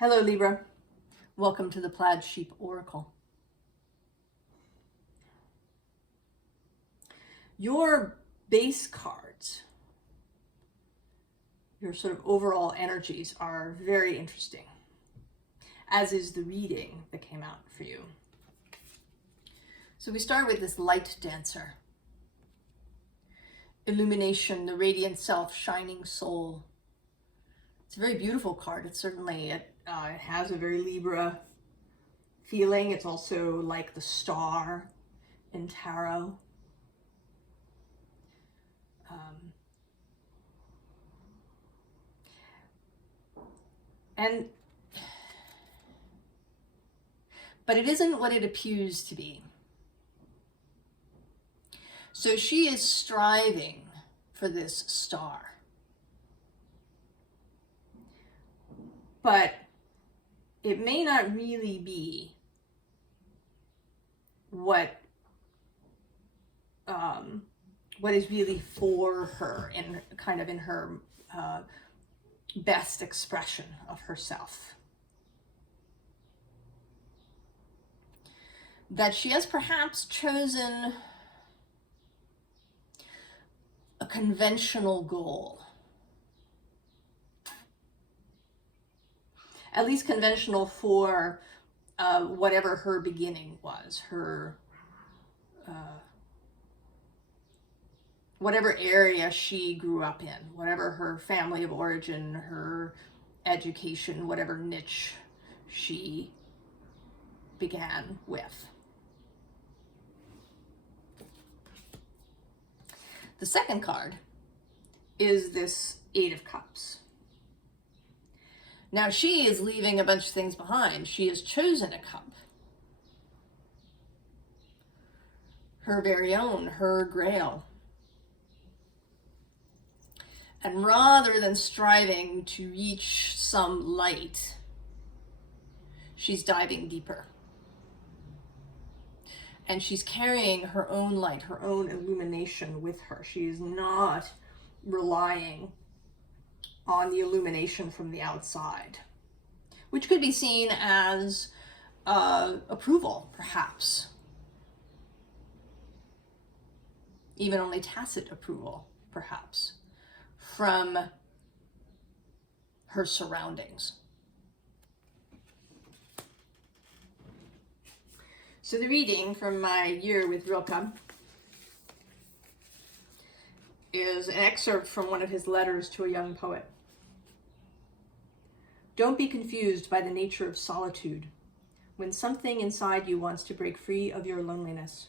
Hello Libra, welcome to the Plaid Sheep Oracle. Your base cards, your sort of overall energies are very interesting, as is the reading that came out for you. So we start with this light dancer. Illumination, the radiant self, shining soul. It's a very beautiful card. It's certainly, it has a very Libra feeling. It's also like the star in tarot. But it isn't what it appears to be. So she is striving for this star. But it may not really be what is really for her in kind of in her best expression of herself. That she has perhaps chosen a conventional goal. At least conventional for whatever her beginning was, her whatever area she grew up in, whatever her family of origin, her education, whatever niche she began with. The second card is this Eight of Cups. Now she is leaving a bunch of things behind. She has chosen a cup. Her very own, her grail. And rather than striving to reach some light, she's diving deeper. And she's carrying her own light, her own illumination with her. She is not relying on the illumination from the outside, which could be seen as approval, perhaps. Even only tacit approval, perhaps, from her surroundings. So the reading from my Year with Rilke is an excerpt from one of his letters to a young poet. Don't be confused by the nature of solitude when something inside you wants to break free of your loneliness.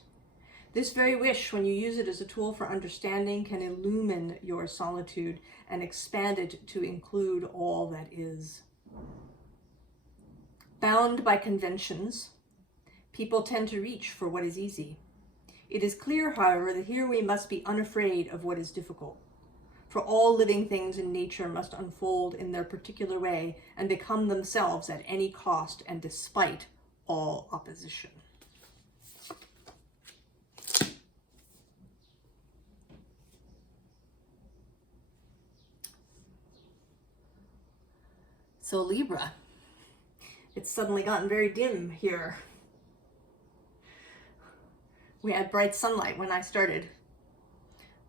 This very wish, when you use it as a tool for understanding, can illumine your solitude and expand it to include all that is. Bound by conventions, people tend to reach for what is easy. It is clear, however, that here we must be unafraid of what is difficult. For all living things in nature must unfold in their particular way and become themselves at any cost and despite all opposition. So Libra, it's suddenly gotten very dim here. We had bright sunlight when I started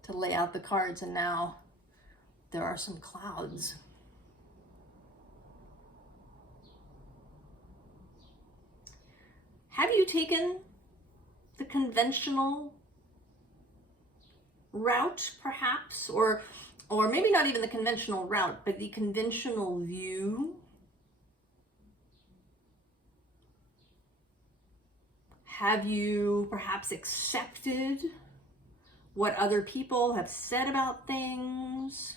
to lay out the cards, and now there are some clouds. Have you taken the conventional route, perhaps, or maybe not even the conventional route, but the conventional view? Have you perhaps accepted what other people have said about things?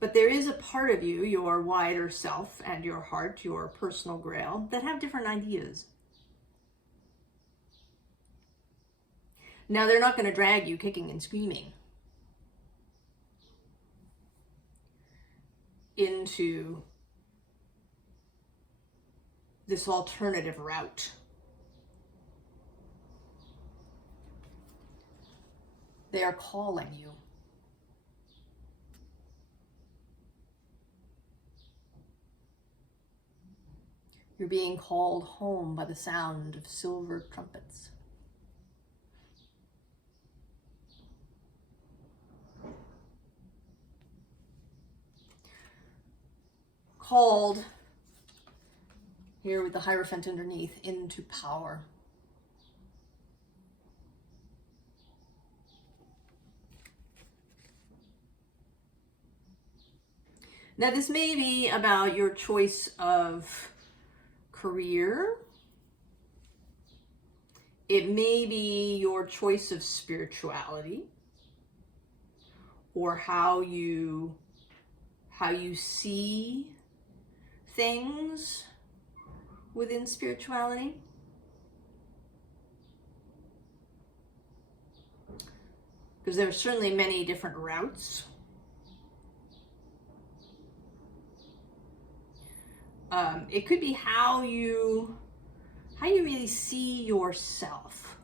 But there is a part of you, your wider self and your heart, your personal grail, that have different ideas. Now, they're not going to drag you kicking and screaming into this alternative route. They are calling you. You're being called home by the sound of silver trumpets. Called, here with the Hierophant underneath, into power. Now this may be about your choice of career. It may be your choice of spirituality, or how you see things within spirituality. Because there are certainly many different routes. It could be how you really see yourself.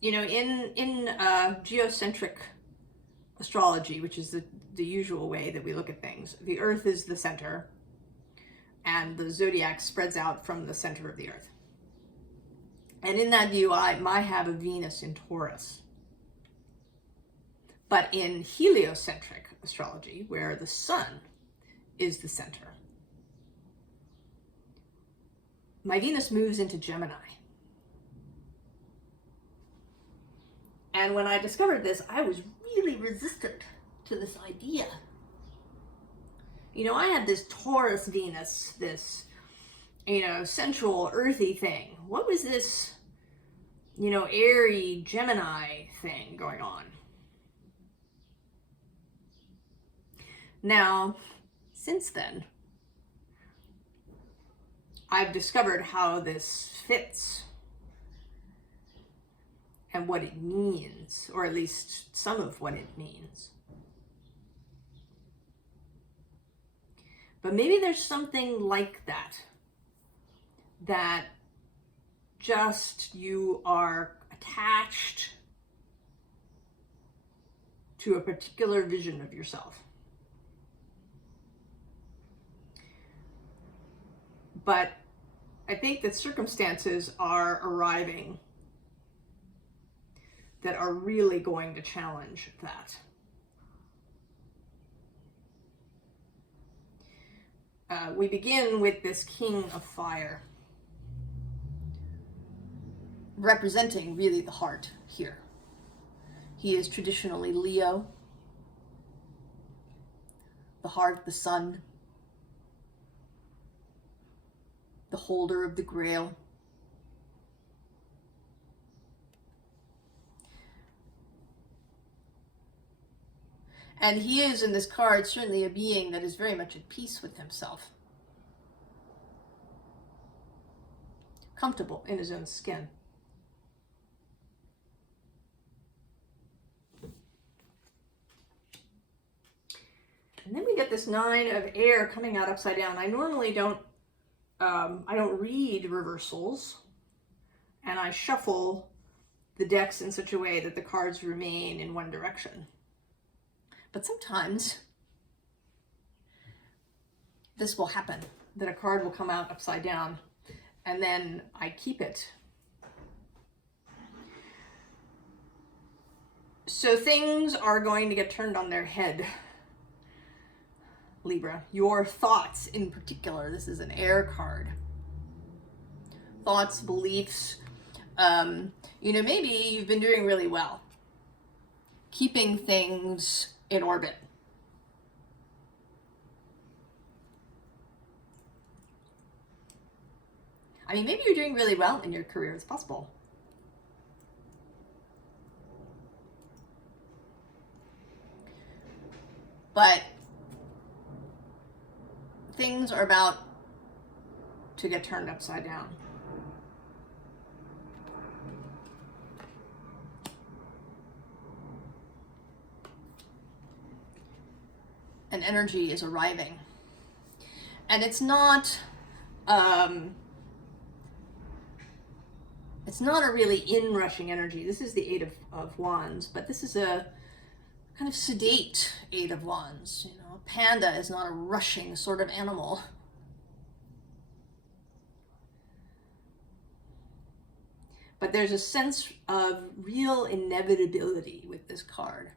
You know, in geocentric astrology, which is the usual way that we look at things, the Earth is the center, and the zodiac spreads out from the center of the Earth. And in that view, I have a Venus in Taurus. But in heliocentric astrology, where the sun is the center, my Venus moves into Gemini. And when I discovered this, I was really resistant to this idea. You know, I had this Taurus Venus, this, you know, sensual, earthy thing. What was this, you know, airy Gemini thing going on? Now, since then, I've discovered how this fits and what it means, or at least some of what it means. But maybe there's something like that, that just you are attached to a particular vision of yourself. But I think that circumstances are arriving that are really going to challenge that. We begin with this King of Fire, representing really the heart here. He is traditionally Leo, the heart, the sun, the holder of the Grail. And he is, in this card, certainly a being that is very much at peace with himself. Comfortable in his own skin. And then we get this Nine of Air coming out upside down. I normally don't, I don't read reversals, and I shuffle the decks in such a way that the cards remain in one direction. But sometimes this will happen, that a card will come out upside down, and then I keep it. So things are going to get turned on their head, Libra. Your thoughts in particular, this is an air card. Thoughts, beliefs, you know, maybe you've been doing really well, keeping things in orbit. I mean, maybe you're doing really well in your career, it's possible. But things are about to get turned upside down. And energy is arriving. And it's not It's not a really in-rushing energy. This is the Eight of Wands, but this is a kind of sedate Eight of Wands. You know, a panda is not a rushing sort of animal. But there's a sense of real inevitability with this card.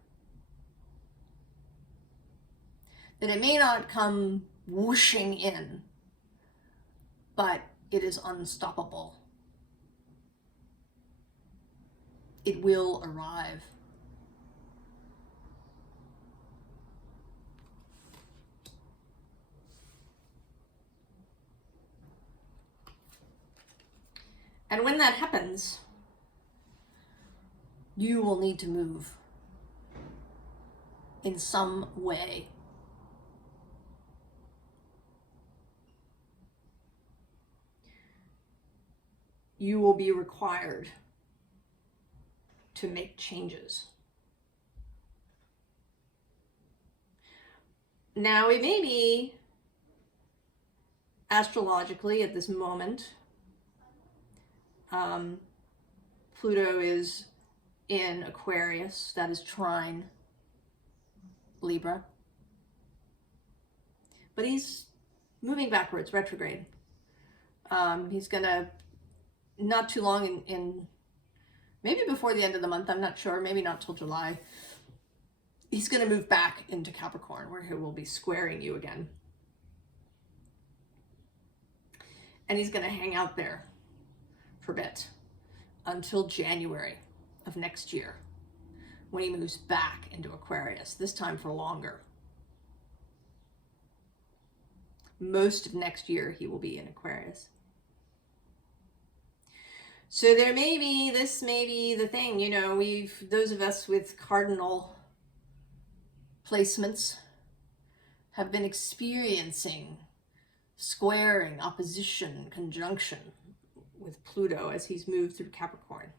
That it may not come whooshing in, but it is unstoppable. It will arrive. And when that happens, you will need to move in some way. You will be required to make changes. Now, it may be astrologically at this moment, Pluto is in Aquarius, that is trine Libra. But he's moving backwards, retrograde. He's gonna, not too long in maybe before the end of the month, I'm not sure, maybe not till July, he's gonna move back into Capricorn, where he will be squaring you again. And he's gonna hang out there for a bit until January of next year, when he moves back into Aquarius, this time for longer. Most of next year he will be in Aquarius. So there may be, this may be the thing, you know, those of us with cardinal placements have been experiencing squaring, opposition, conjunction with Pluto as he's moved through Capricorn.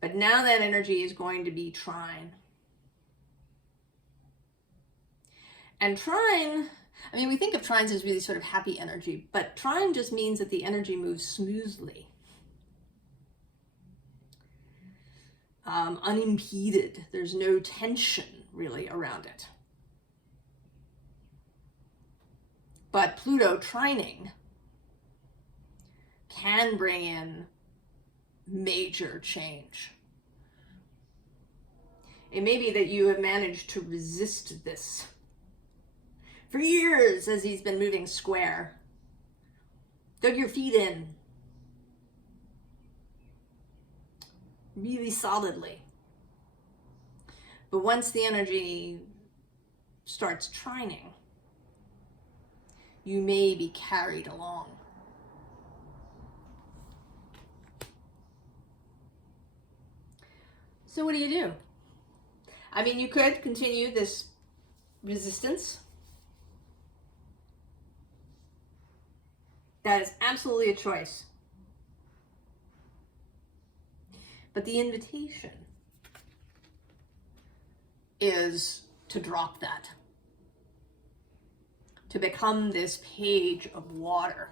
But now that energy is going to be trine. And trine, I mean, we think of trines as really sort of happy energy, but trine just means that the energy moves smoothly. Unimpeded. There's no tension really around it. But Pluto trining can bring in major change. It may be that you have managed to resist this for years as he's been moving square. Dug your feet in really solidly. But once the energy starts trining, you may be carried along. So what do? I mean, you could continue this resistance. That is absolutely a choice. But the invitation is to drop that. To become this page of water.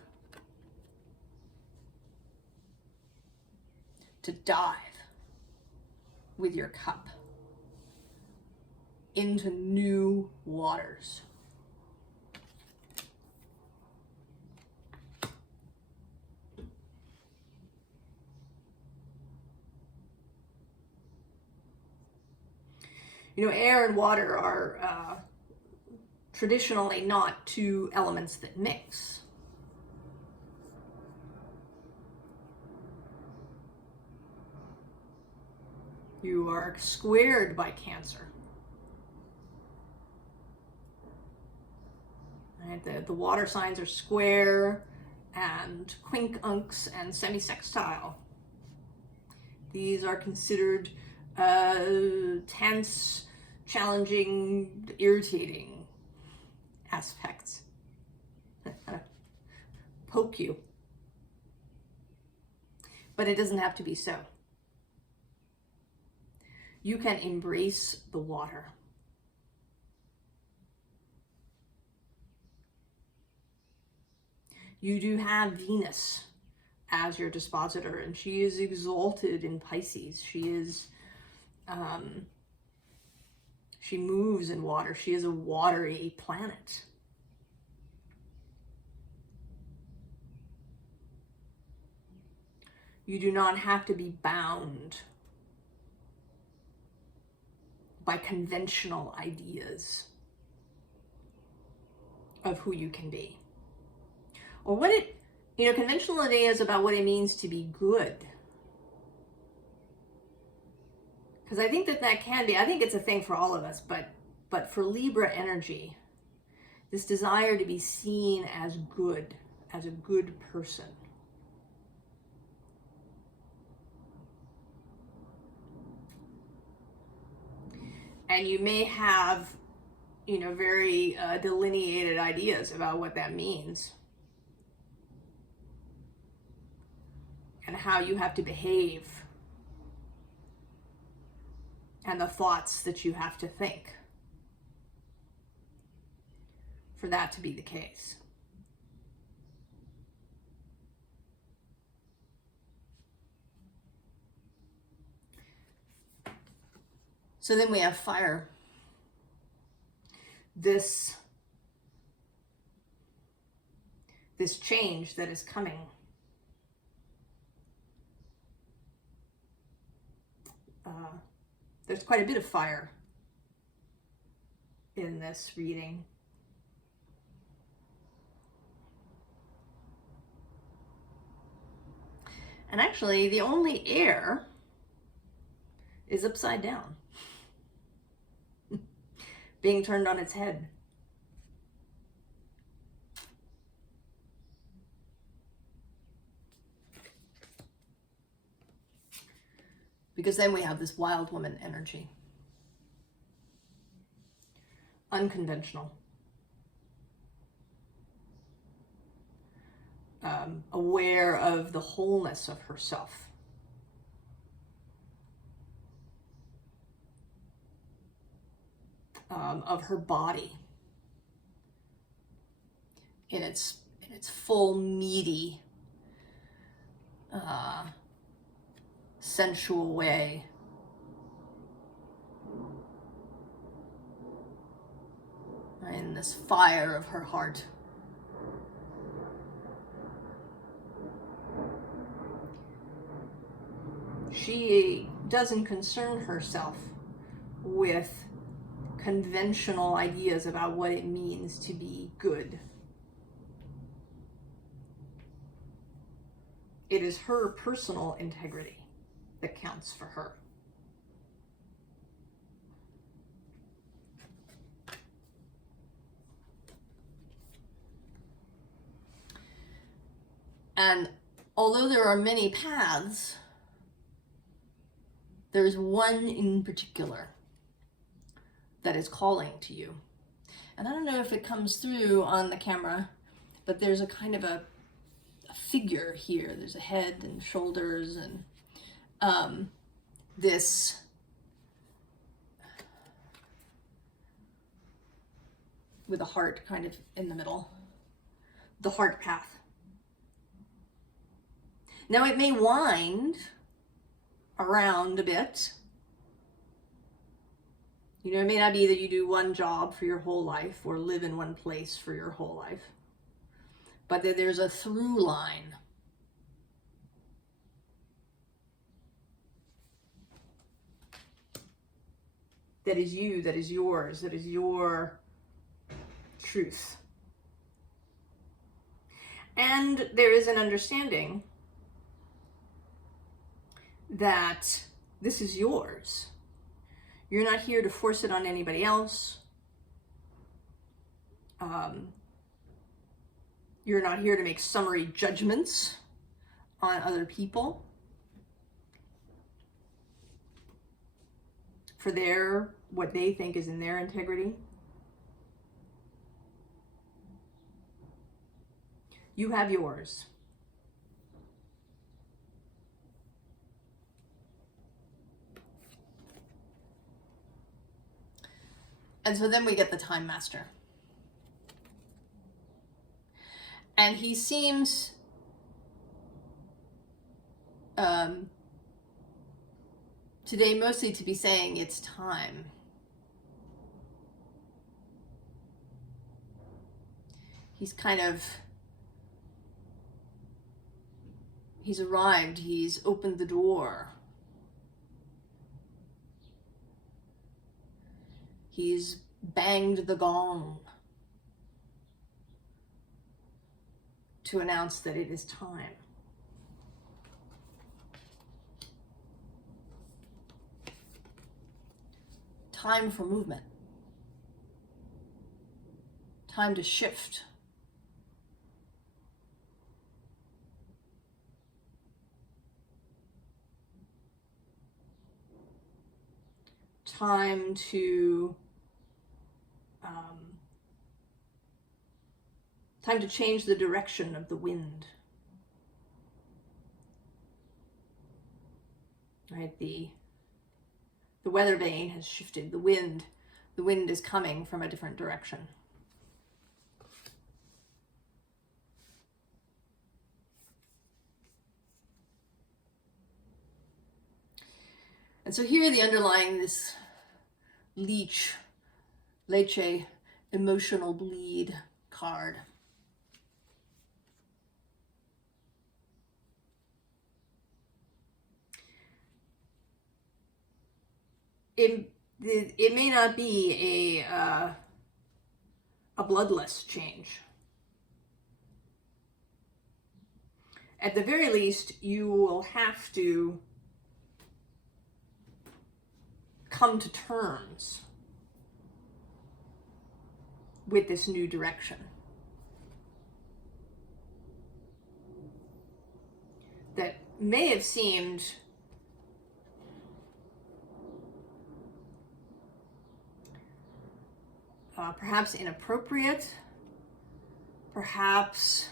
To dive with your cup into new waters. You know, air and water are traditionally not two elements that mix. You are squared by Cancer. Right? The water signs are square and quincunx and semisextile. These are considered tense, challenging, irritating aspects. Poke you. But it doesn't have to be so. You can embrace the water. You do have Venus as your dispositor, and she is exalted in Pisces. She is, she moves in water. She is a watery planet. You do not have to be bound by conventional ideas of who you can be. Or what it, conventional ideas about what it means to be good. Because I think that can be, I think it's a thing for all of us, but for Libra energy, this desire to be seen as good, as a good person. And you may have, very delineated ideas about what that means. And how you have to behave. And the thoughts that you have to think for that to be the case. So then we have fire. This change that is coming. There's quite a bit of fire in this reading. And actually, the only air is upside down, being turned on its head. Because then we have this wild woman energy. Unconventional. Aware of the wholeness of herself. Of her body. In its full, meaty, sensual way. In this fire of her heart. She doesn't concern herself with conventional ideas about what it means to be good. It is her personal integrity that counts for her. And although there are many paths, there's one in particular that is calling to you. And I don't know if it comes through on the camera, but there's a kind of a figure here. There's a head and shoulders and this with a heart kind of in the middle. The heart path. Now it may wind around a bit. It may not be that you do one job for your whole life or live in one place for your whole life, but that there's a through line. That is you, that is yours, that is your truth. And there is an understanding that this is yours. You're not here to force it on anybody else. You're not here to make summary judgments on other people for what they think is in their integrity. You have yours. And so then we get the Time Master. And he seems today mostly to be saying it's time. He's arrived, he's opened the door. He's banged the gong to announce that it is time. Time for movement. Time to shift. Time to change the direction of the wind. Right, the weather vane has shifted. The wind is coming from a different direction. And so here the underlying this leche, emotional bleed card. It may not be a bloodless change. At the very least, you will have to come to terms with this new direction. That may have seemed perhaps inappropriate, perhaps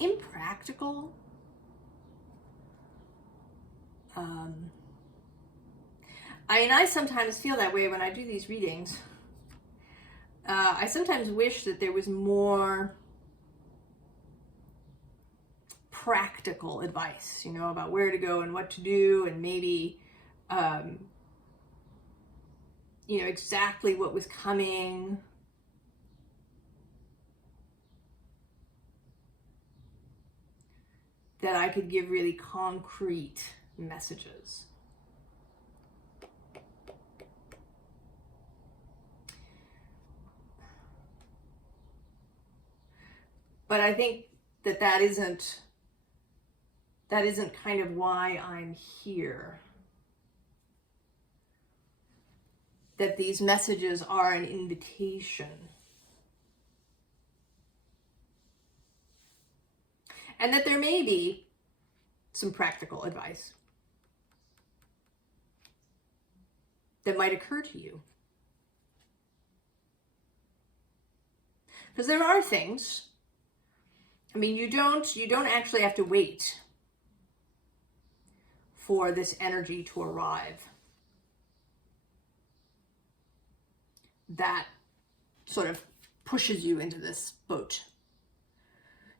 impractical. I sometimes feel that way when I do these readings. I sometimes wish that there was more practical advice, about where to go and what to do, and maybe, exactly what was coming. That I could give really concrete messages. But I think that isn't kind of why I'm here. That these messages are an invitation. And that there may be some practical advice that might occur to you. Because there are things, you don't actually have to wait for this energy to arrive. That sort of pushes you into this boat.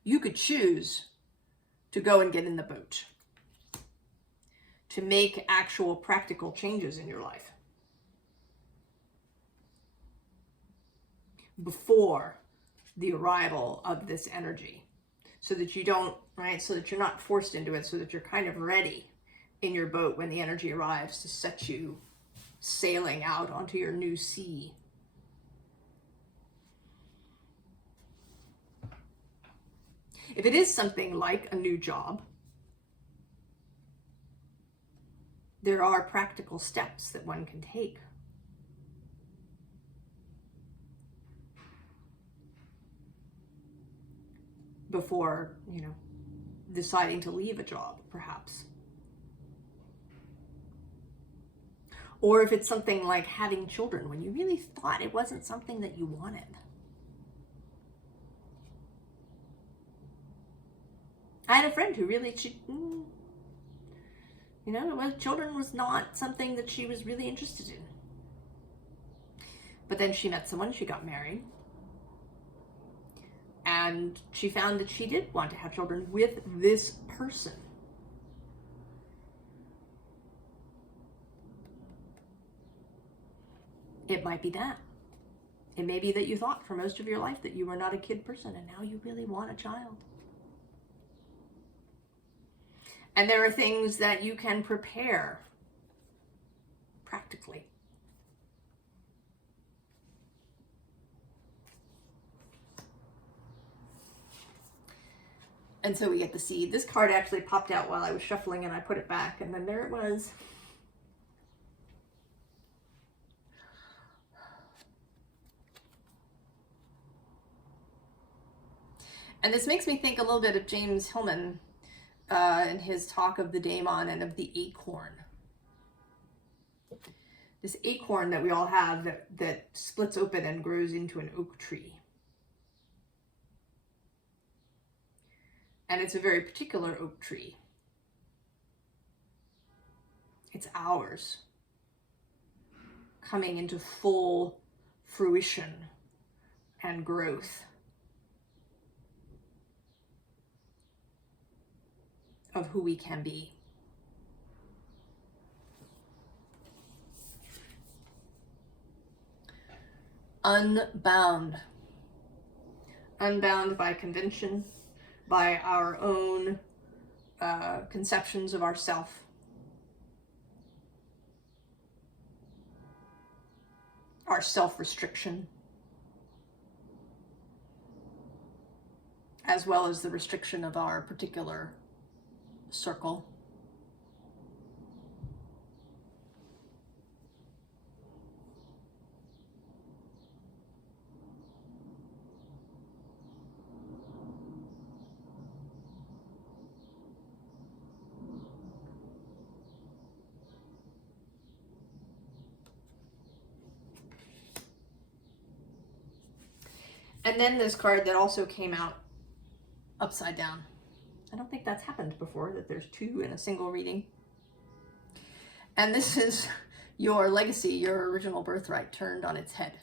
You could choose to go and get in the boat, to make actual practical changes in your life before the arrival of this energy, so that you don't, so that you're not forced into it, so that you're kind of ready in your boat when the energy arrives to set you sailing out onto your new sea. If it is something like a new job, there are practical steps that one can take. Before, deciding to leave a job, perhaps. Or if it's something like having children when you really thought it wasn't something that you wanted. I had a friend who really, children was not something that she was really interested in. But then she met someone, she got married. And she found that she did want to have children with this person. It might be that. It may be that you thought for most of your life that you were not a kid person, and now you really want a child. And there are things that you can prepare practically. And so we get the seed. This card actually popped out while I was shuffling, and I put it back, and then there it was. And this makes me think a little bit of James Hillman in his talk of the daemon and of the acorn. This acorn that we all have that splits open and grows into an oak tree. And it's a very particular oak tree. It's ours, coming into full fruition and growth of who we can be. Unbound. Unbound by convention, by our own conceptions of ourself. Our self-restriction, as well as the restriction of our particular circle. And then this card that also came out upside down. I don't think that's happened before, that there's two in a single reading. And this is your legacy, your original birthright turned on its head.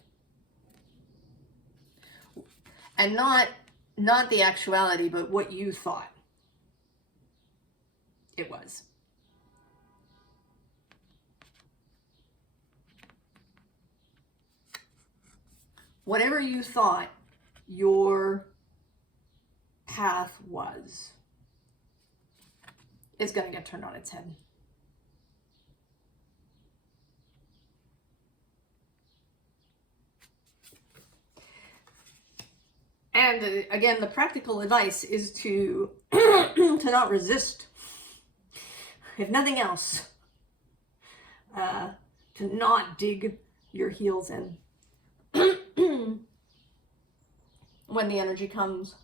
And not the actuality, but what you thought it was. Whatever you thought your path was, is going to get turned on its head. And again, the practical advice is to to not resist, if nothing else, to not dig your heels in when the energy comes.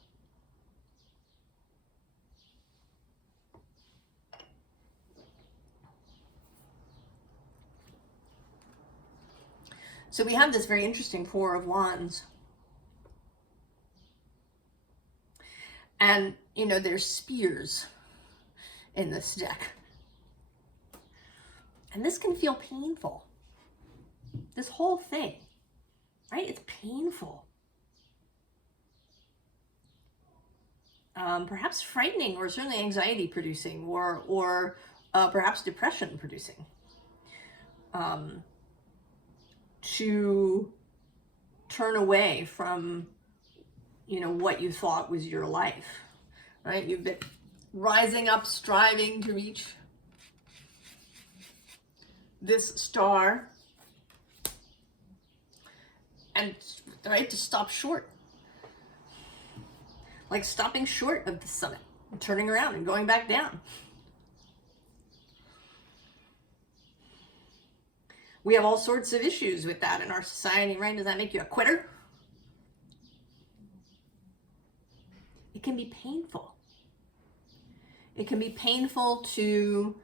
So we have this very interesting Four of Wands. And, you know, there's spears in this deck. And this can feel painful. This whole thing, right? It's painful. Perhaps frightening, or certainly anxiety producing, or perhaps depression producing. To turn away from, you know, what you thought was your life, right? You've been rising up, striving to reach this star, and, right, to stop short. Like stopping short of the summit, and turning around and going back down. We have all sorts of issues with that in our society, right? Does that make you a quitter? It can be painful. It can be painful to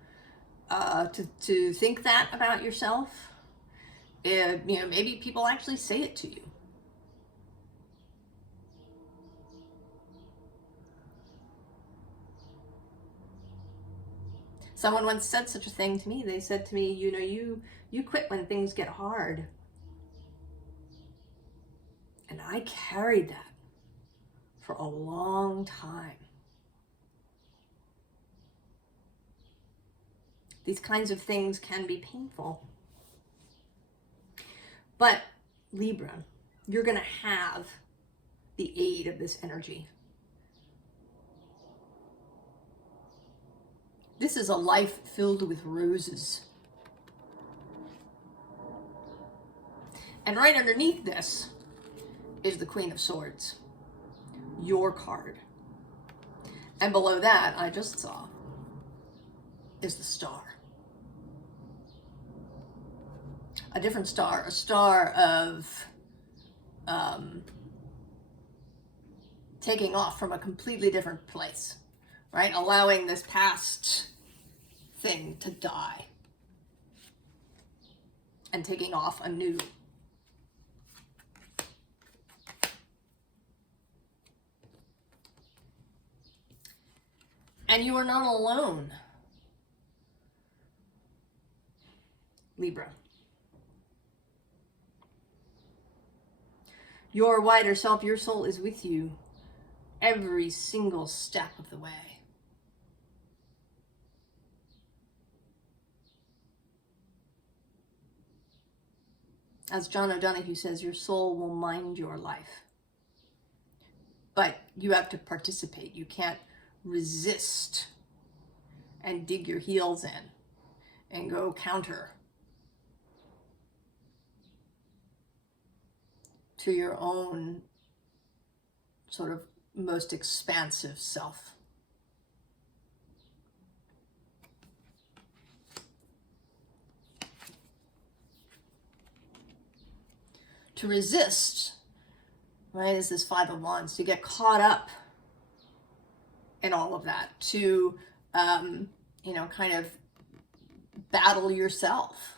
think that about yourself. You know, maybe people actually say it to you. Someone once said such a thing to me. They said to me, you know, you quit when things get hard. And I carried that for a long time. These kinds of things can be painful. But Libra, you're going to have the aid of this energy. This is a life filled with roses. And right underneath this is the Queen of Swords, your card. And below that, I just saw, is the Star. A different star, a star of taking off from a completely different place, right? Allowing this past thing to die and taking off anew. And you are not alone, Libra. Your wider self, your soul is with you every single step of the way. As John O'Donohue says, your soul will mind your life. But you have to participate. You can't resist and dig your heels in and go counter to your own sort of most expansive self. To resist, right, is this Five of Wands, to get caught up in all of that, to, you know, kind of battle yourself.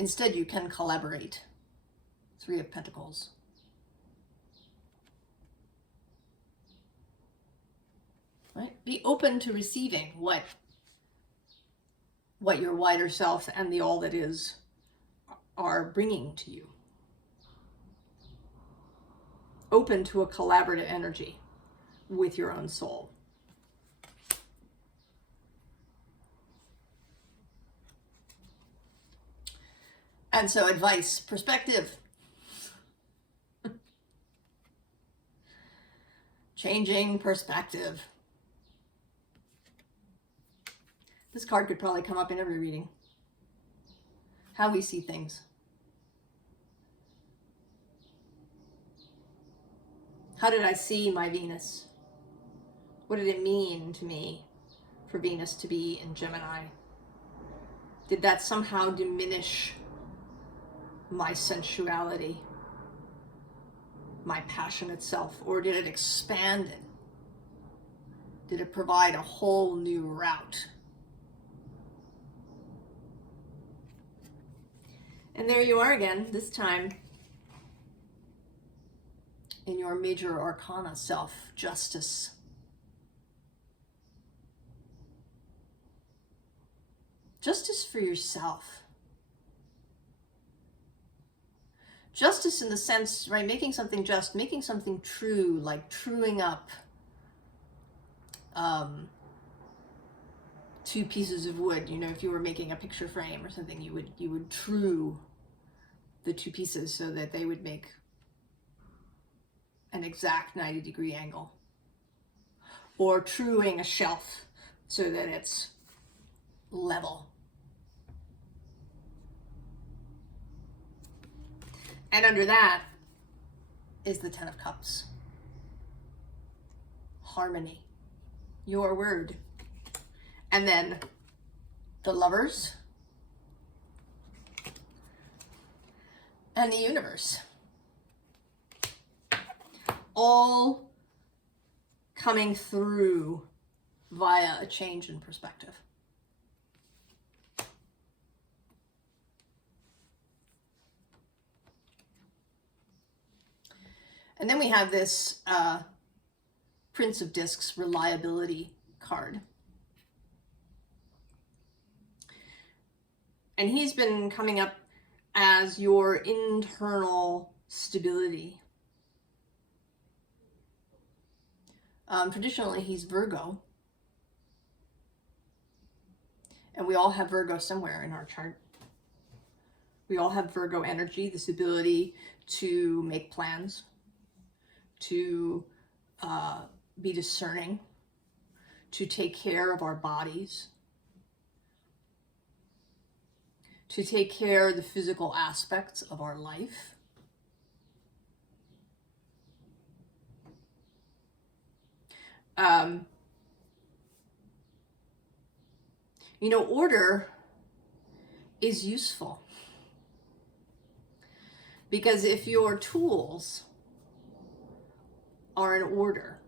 Instead, you can collaborate. Three of Pentacles. Right? Be open to receiving what your wider self and the all that is are bringing to you. Open to a collaborative energy with your own soul. And so advice, perspective. Changing perspective. This card could probably come up in every reading. How we see things. How did I see my Venus? What did it mean to me for Venus to be in Gemini? Did that somehow diminish my sensuality, my passionate self, or did it expand it? Did it provide a whole new route? And there you are again, this time in your major arcana self, Justice. Justice for yourself. Justice in the sense, right, making something just, making something true, like truing up two pieces of wood. You know, if you were making a picture frame or something, you would true the two pieces so that they would make an exact 90-degree angle. Or truing a shelf so that it's level. And under that is the Ten of Cups. Harmony. Your word. And then the Lovers. And the Universe. All coming through via a change in perspective. And then we have this Prince of Discs reliability card. And he's been coming up as your internal stability. Traditionally, he's Virgo. And we all have Virgo somewhere in our chart. We all have Virgo energy, this ability to make plans, to be discerning, to take care of our bodies, to take care of the physical aspects of our life. You know, order is useful. Because if your tools are in order,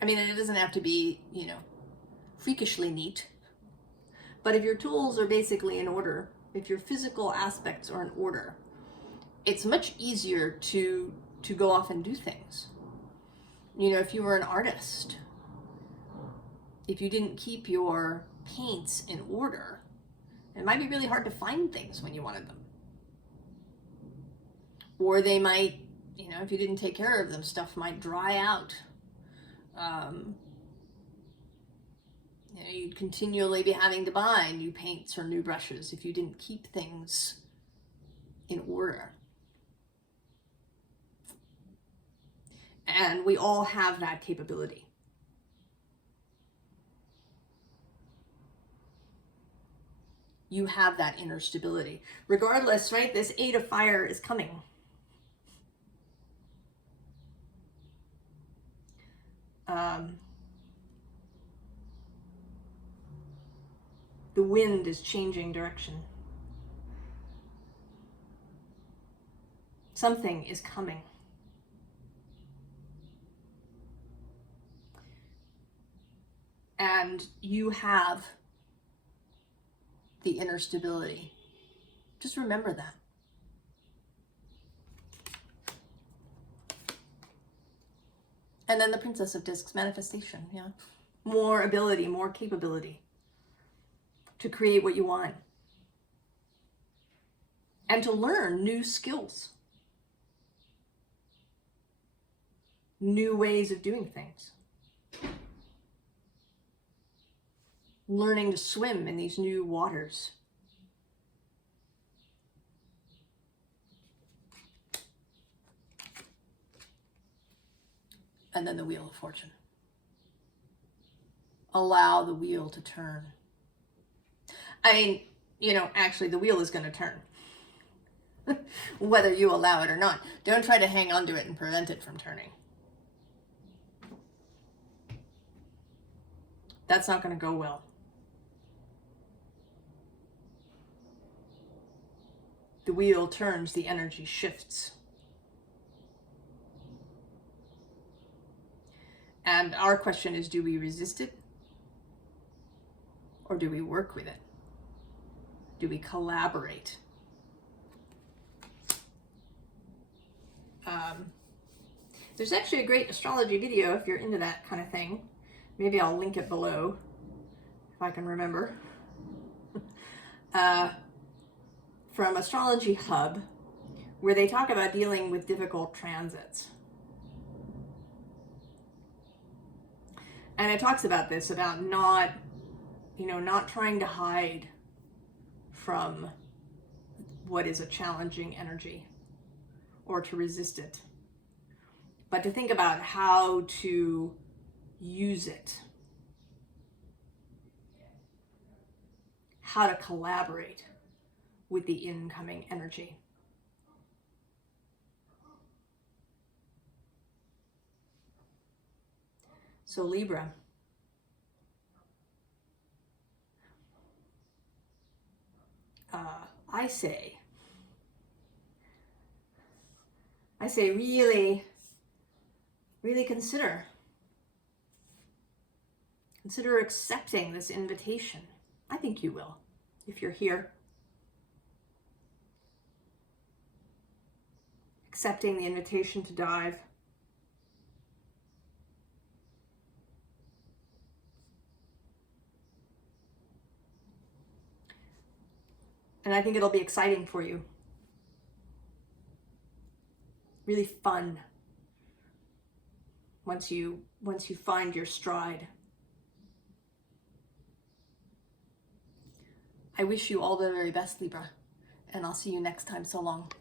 I mean, it doesn't have to be, you know, freakishly neat, but if your tools are basically in order, if your physical aspects are in order, it's much easier to go off and do things. You know, if you were an artist, if you didn't keep your paints in order, it might be really hard to find things when you wanted them. Or they might, you know, if you didn't take care of them, stuff might dry out. You know, you'd continually be having to buy new paints or new brushes if you didn't keep things in order. And we all have that capability. You have that inner stability. Regardless, right, this 8 of Fire is coming. The wind is changing direction. Something is coming. And you have the inner stability. Just remember that. And then the Princess of Discs, manifestation, yeah. More ability, more capability to create what you want. And to learn new skills. New ways of doing things. Learning to swim in these new waters. And then the Wheel of Fortune. Allow the wheel to turn. I mean, you know, actually the wheel is going to turn. Whether you allow it or not. Don't try to hang on to it and prevent it from turning. That's not going to go well. The wheel turns, the energy shifts. And our question is, do we resist it? Or do we work with it? Do we collaborate? There's actually a great astrology video if you're into that kind of thing. Maybe I'll link it below if I can remember. From Astrology Hub, where they talk about dealing with difficult transits. And it talks about this, about not trying to hide from what is a challenging energy or to resist it, but to think about how to use it, how to collaborate with the incoming energy. So Libra, I say really consider accepting this invitation. I think you will, if you're here. Accepting the invitation to dive. And I think it'll be exciting for you. Really fun once you find your stride. I wish you all the very best, Libra, and I'll see you next time. So long.